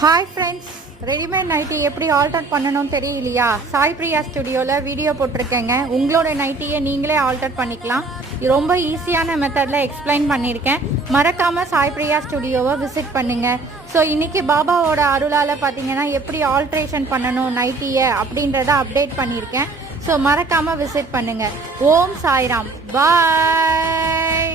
Hi friends, readymade nightie எப்படி alter பண்ணணும்னு தெரியலையா? சாய் பிரியா ஸ்டுடியோவில் வீடியோ போட்டிருக்கேங்க. உங்களோட நைட்டியை நீங்களே ஆல்டர் பண்ணிக்கலாம். ரொம்ப ஈஸியான மெத்தடில் எக்ஸ்பிளைன் பண்ணியிருக்கேன். மறக்காமல் சாய் பிரியா ஸ்டுடியோவை விசிட் பண்ணுங்கள். ஸோ இன்றைக்கி பாபாவோட அருளால் பார்த்தீங்கன்னா எப்படி ஆல்ட்ரேஷன் பண்ணணும் நைட்டியை அப்படின்றத அப்டேட் பண்ணியிருக்கேன். ஸோ மறக்காமல் விசிட் பண்ணுங்கள். ஓம் சாய்ராம். பாய்.